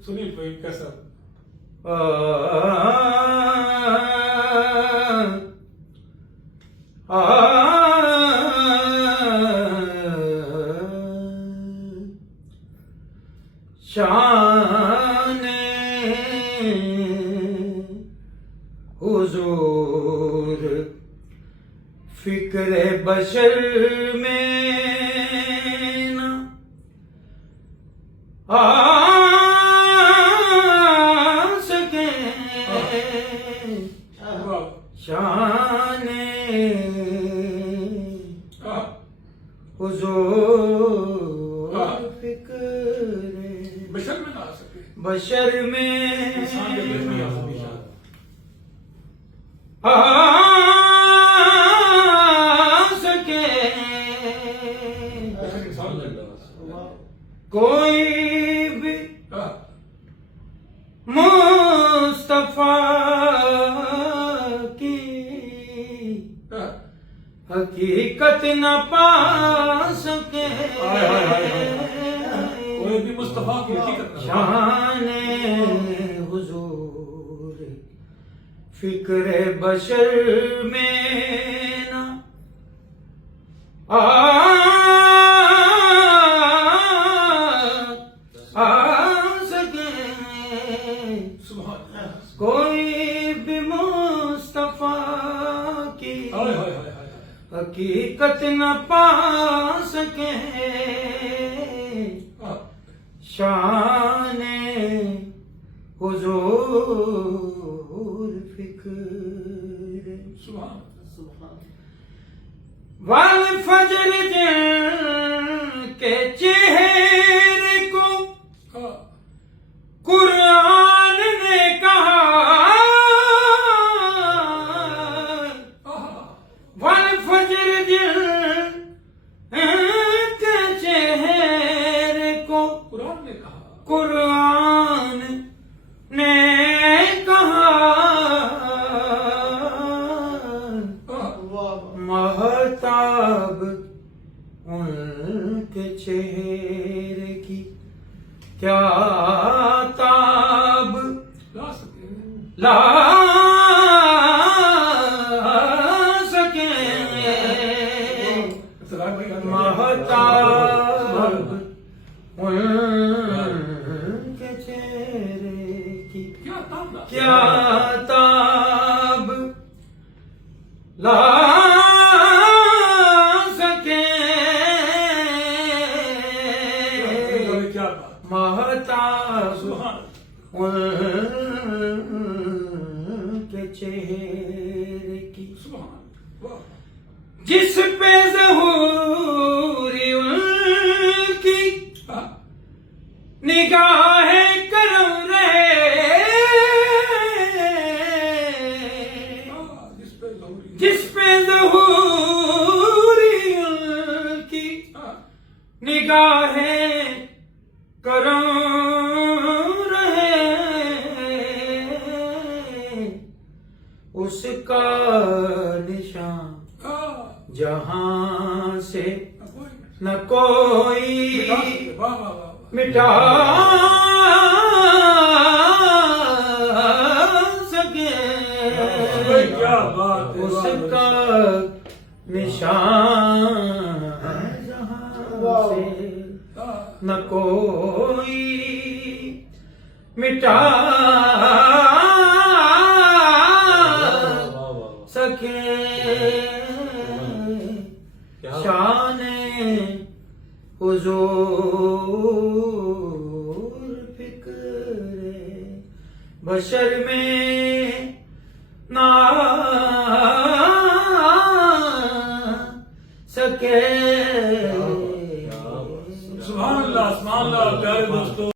سنیے بھائی کیسا شان حضور فکر بشر میں نہ آ سکے شان حضور فکر بشر میں نہ آ سکے بشر میں انسان کے دل میں آ سکے شاید آ سکے بشر انسان لگ رہا کوئی بھی مصطفیٰ کی حقیقت نہ پا سکے کوئی بھی مصطفیٰ کی حقیقت نہ شان حضور فکر بشر میں نہ آ سکے سبحان اللہ کوئی بھی مصطفیٰ کی حقیقت نہ پا سکے شان حضور فکر سبحان والفجر دل کے چہرے کو قرآن نے کہا والفجر دل کے چہرے کو قرآن نے کہا قرآن نے کہا مہتاب ان کے چہرے کی کیا تاب لا سکے لا سکے مہتاب ان کے چہرے کی کیا تاب کیا تاب لا سکے کیا بات مہتاب سبحان ان کے چہرے کی سبحان واہ جس پہ ظہوری ان کی نگاہ کرم رہے جس پہ ظہوری ان کی نگاہ کرم رہے اس کا نشان جہاں سے نہ کوئی مٹا سکے اس کا نشان جہاں سے نہ کوئی مٹا سکے شان حضور فکر بشر میں نہ سکے